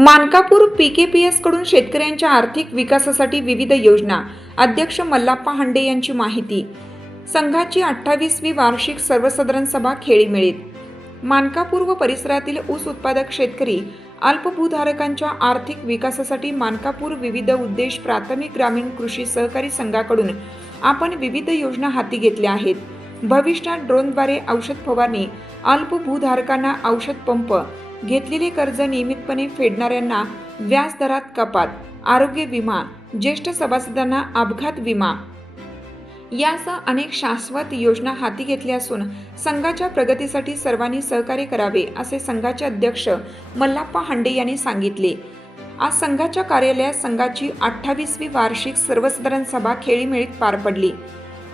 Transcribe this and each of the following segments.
मानकापूर पीकेपीएसकडून शेतकऱ्यांच्या आर्थिक विकासासाठी विविध योजना. अध्यक्ष मल्लाप्पा हांडे यांची माहिती. संघाची अठ्ठावीसवी वार्षिक सर्वसाधारण सभा खेळीमेळीत. मानकापूर व परिसरातील ऊस उत्पादक शेतकरी अल्पभूधारकांच्या आर्थिक विकासासाठी मानकापूर विविध उद्देश प्राथमिक ग्रामीण कृषी सहकारी संघाकडून आपण विविध योजना हाती घेतल्या आहेत. भविष्यात ड्रोनद्वारे औषध फवारणी अल्पभूधारकांना औषध पंप घेतलेले कर्ज नियमितपणे फेडणाऱ्यांना व्याजदरात कपात आरोग्य विमा ज्येष्ठ सभासदांना अपघात विमा. यासह अनेक शाश्वत योजना हाती घेतल्या असून संघाच्या प्रगतीसाठी सर्वांनी सहकार्य करावे असे संघाचे अध्यक्ष मल्लाप्पा हांडे यांनी सांगितले. आज संघाच्या कार्यालयात संघाची अठ्ठावीसवी वार्षिक सर्वसाधारण सभा खेळीमेळीत पार पडली.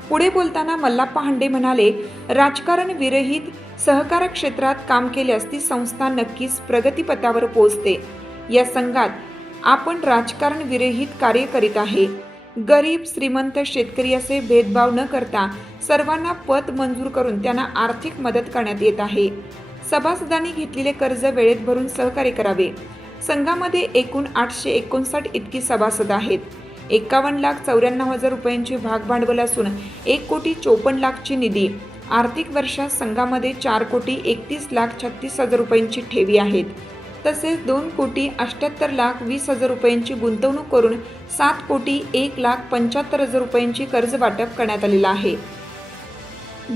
पुढे बोलताना मल्लाप्पा हांडे म्हणाले राजकारण विरहित सहकार क्षेत्रात काम केल्यास ती संस्था नक्कीच प्रगतीपथावर पोहोचते. या संघात आपण राजकारण विरहित कार्य करीत आहे. गरीब श्रीमंत शेतकरी असे भेदभाव न करता सर्वांना पत मंजूर करून त्यांना आर्थिक मदत करण्यात येत आहे. सभासदांनी घेतलेले कर्ज वेळेत भरून सहकार्य करावे. संघामध्ये एकूण आठशे एकोणसाठ इतकी सभासद आहेत. एकावन्न लाख चौऱ्याण्णव हजार रुपयांची भागभांडवल असून एक कोटी चोपन्न लाखची निधी. आर्थिक वर्षात संघामध्ये चार कोटी एकतीस लाख छत्तीस हजार रुपयांची ठेवी आहेत. तसेच दोन कोटी अठ्याहत्तर लाख वीस हजार रुपयांची गुंतवणूक करून सात कोटी एक लाख पंच्याहत्तर हजार रुपयांची कर्ज वाटप करण्यात आलेलं आहे.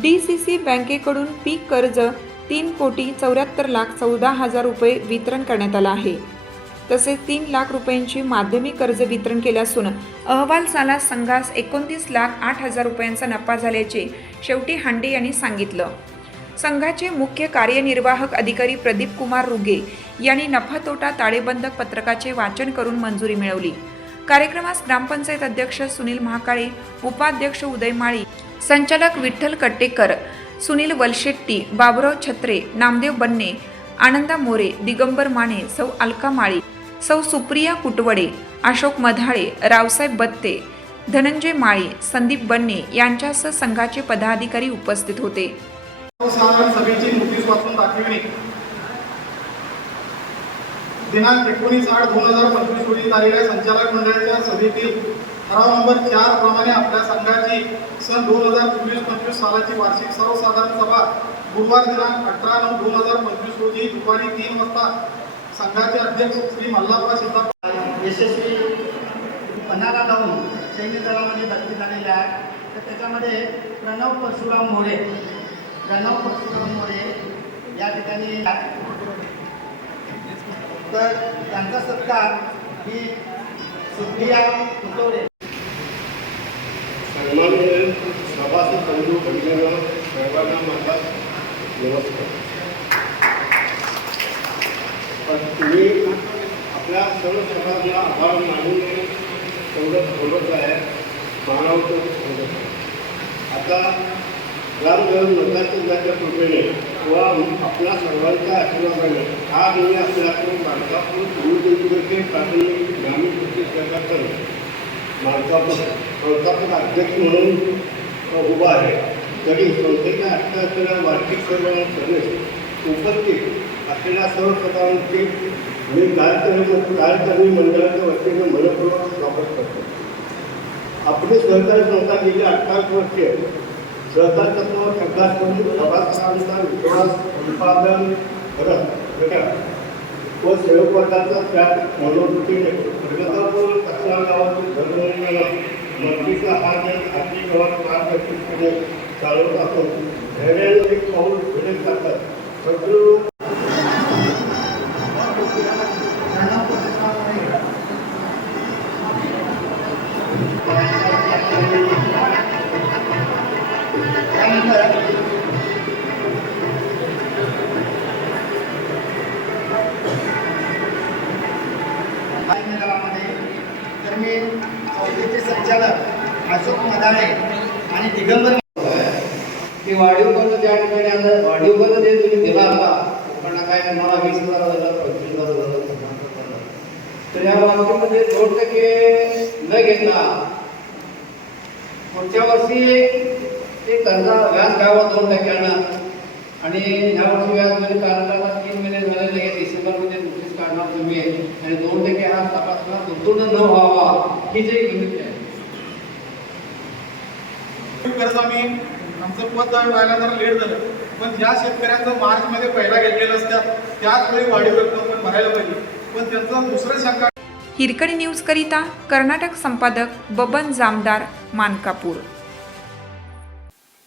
डी सी सी बँकेकडून पीक कर्ज तीन कोटी चौऱ्याहत्तर लाख चौदा हजार रुपये वितरण करण्यात आलं आहे. तसेच तीन लाख रुपयांची माध्यमिक कर्ज वितरण केले असून अहवाल साला संघास एकोणतीस लाख आठ हजार रुपयांचा नफा झाल्याचे शेवटी हांडे यांनी सांगितलं. संघाचे मुख्य कार्यनिर्वाहक अधिकारी प्रदीप कुमार रुगे यांनी नफा तोटा ताळेबंद पत्रकाचे वाचन करून मंजुरी मिळवली. कार्यक्रमास ग्रामपंचायत अध्यक्ष सुनील महाकाळे उपाध्यक्ष उदय माळी संचालक विठ्ठल कट्टेकर सुनील वलशेट्टी बाबुराव छत्रे नामदेव बन्ने आनंदा मोरे दिगंबर माने सौ अलका माळी सौ सुप्रिया कुटवडे अशोक मधाळे रावसाहेब बत्ते धनंजय माळी संदीप बन्ने यांच्यासह संघाचे पदाधिकारी उपस्थित होते. सभेची नोटीस वाचून दाखविणे. दिनांक एकोणीस आठ दोन हजार पंचवीस रोजी झालेल्या संचालक मंडळाच्या सभेतील ठराव नंबर चार प्रमाणे आपल्या संघाची सन दोन हजार चोवीस पंचवीस सालाची वार्षिक सर्वसाधारण सभा गुरुवार दिनांक अठरा नऊ दोन हजार पंचवीस रोजी दुपारी तीन वाजता संघाचे अध्यक्ष श्री मल्हारराव सिद्धप्पा यशस्वी पणाला लावून सैन्य दलामध्ये भरती झालेले आहे तर त्याच्यामध्ये प्रणव परशुराम मोरे प्रणव परशुराम मोरे या ठिकाणी तर त्यांचा सत्कार ही सुप्रिया कुटोरे सन्माननीय सभासद बंधू भगिनींनो सर्वांना माझा नमस्कार. पण तुम्ही आपल्या सर्व समाजाला आभार मानून तेवढं बोलत आहे. मानवतो सांगत आहे. आता ग्रामदेव लोकांच्या जाच्या कृपेने किंवा आपल्या सर्वांच्या आशीर्वादाने हा निर्णय आपल्याकडून माणसापूर गुरुदेवीचे प्राथमिक ग्रामीण कृती सहकार माणसापूर संस्थापक अध्यक्ष म्हणून उभा आहे. तरी संस्थेच्या अठ्ठ्याहत्तरव्या वार्षिक सर्व सदस्य उपस्थित आपल्याला सर्व सदस्यांचे मी कार्यकर्मी कार्यकर्मी मंडळाच्या वतीने मनपूर्वक स्वागत करतो. आपली सहकारी संस्था गेली अठ्ठावीस वर्षे. सहकार तत्व अभ्यास करून सभासदांचा विश्वास उत्पादन करत व सेवक वर्गाचा त्याग मनोवृत्तीने प्रगतापूर कचरा गावातील धर्मनिर्माण मंत्रीचा हा जण खाजगी गावात पारदर्शकपणे चालवत असून धैर्याने एक पाऊल पुढे जातात सगळे लोक त्यानंतर सैन्य मी संस्थेचे संचालक अशोक मदाळे आणि दिगंबर की वाढीव कर्ज त्या ठिकाणी आता वाढीव कर्ज जे तुम्ही दिला आता पण काय मला वीस हजार झालं पंचवीस हजार झालं. तर या बाबतीमध्ये दोन टक्के न घेता पुढच्या वर्षी ते कर्ज व्याज घ्यावं दोन टक्क्यानं आणि. ह्या वर्षी व्याज म्हणजे काढताना तीन महिने झालेले आहे डिसेंबरमध्ये नोटीस काढणार तुम्ही. आणि दोन टक्के हा तपासणार गुंतवणूक न व्हावा ही जी विनंती आहे. कर्ज आम्ही आमचं पद व्हायला जरा लेट झालं. पण ज्या शेतकऱ्यांचं मार्चमध्ये पहिला घेतलेलं असतात त्याच वेळी वाढीव रक्कम पण भरायला पाहिजे. पण त्यांचं दुसरं शंका हिरकणी न्यूजकरिता कर्नाटक संपादक बबन जामदार मानकापूर.